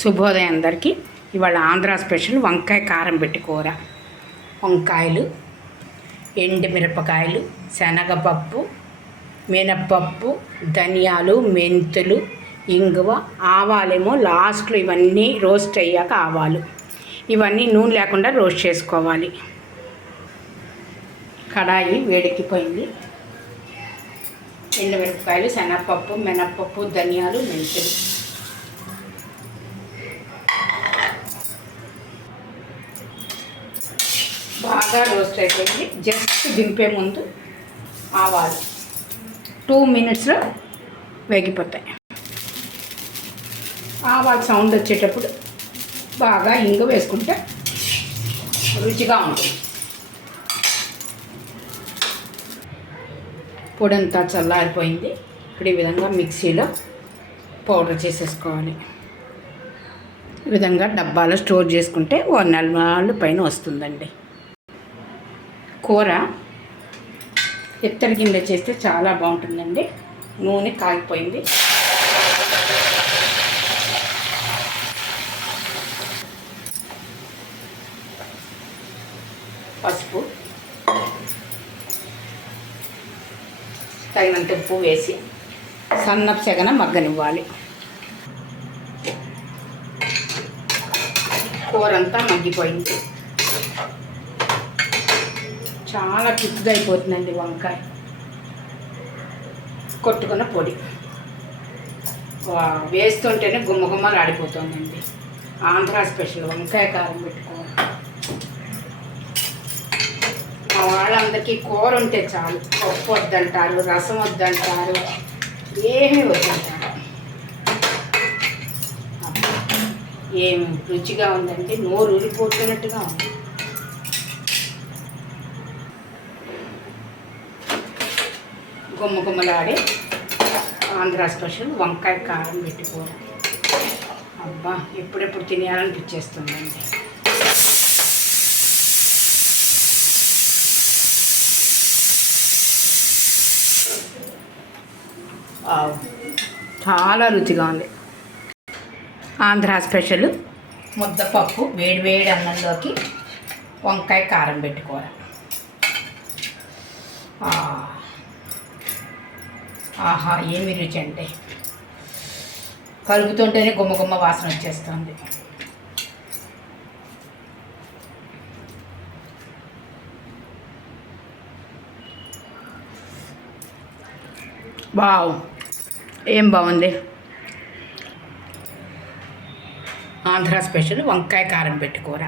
శుభోదయం అందరికీ. ఇవాళ ఆంధ్ర స్పెషల్ వంకాయ కారం పెట్టి కూర. వంకాయలు, ఎండుమిరపకాయలు, శనగపప్పు, మినప్పప్పు, ధనియాలు, మెంతులు, ఇంగువ, ఆవాలేమో లాస్ట్లో ఇవన్నీ రోస్ట్ అయ్యాక ఆవాలు. ఇవన్నీ నూనె లేకుండా రోస్ట్ చేసుకోవాలి. కడాయి వేడెక్కిపోయింది. ఎండుమిరపకాయలు, శనగపప్పు, మినప్పప్పు, ధనియాలు, మెంతులు బాగా రోస్ట్ అయిపోయింది. జస్ట్ దింపే ముందు ఆవాలు 2 మినిట్స్లో వేగిపోతాయి. ఆవాలు సౌండ్ వచ్చేటప్పుడు బాగా ఇంగు వేసుకుంటే రుచిగా ఉంటుంది. పొడి అంతా చల్లారిపోయింది. ఇప్పుడు ఈ విధంగా మిక్సీలో పౌడర్ చేసేసుకోవాలి. ఈ విధంగా డబ్బాలో స్టోర్ చేసుకుంటే 1 నెల పైన వస్తుందండి. కూర ఎత్తడి గిన్నె చేస్తే చాలా బాగుంటుందండి. నూనె కాగిపోయింది. పసుపు, తగినంత ఉప్పు వేసి సన్నపు సెగన మగ్గనివ్వాలి. కూర అంతా మగ్గిపోయింది. చాలా క్విక్గా అయిపోతుందండి వంకాయ. కొట్టుకున్న పొడి వేస్తుంటేనే గుమ్మగుమ్మలు ఆడిపోతుందండి. ఆంధ్ర స్పెషల్ వంకాయ కారం పెట్టుకోవాలి. మా వాళ్ళందరికీ కూర ఉంటే చాలు. పప్పు వద్దంటారు, రసం వద్దంటారు, ఏమీ వద్దంటారు. ఏమి రుచిగా ఉందంటే నోరు ఊరిపోతున్నట్టుగా ఉంది. గుమ్మగుమ్మలాడే ఆంధ్ర స్పెషల్ వంకాయ కారం పెట్టుకోర. అబ్బా, ఎప్పుడెప్పుడు తినేయాలనిపించేస్తుందండి. చాలా రుచిగా ఉంది. ఆంధ్ర స్పెషల్ ముద్దపప్పు వేడి అన్నంలోకి వంకాయ కారం పెట్టుకోర. ఆహా, ఏమి రుచి అంటే కలుపుతుంటేనే గుమ్మగుమ్మ వాసన వచ్చేస్తుంది. వావ్, ఏం బాగుంది. ఆంధ్ర స్పెషల్ వంకాయ కారం పెట్టుకోర.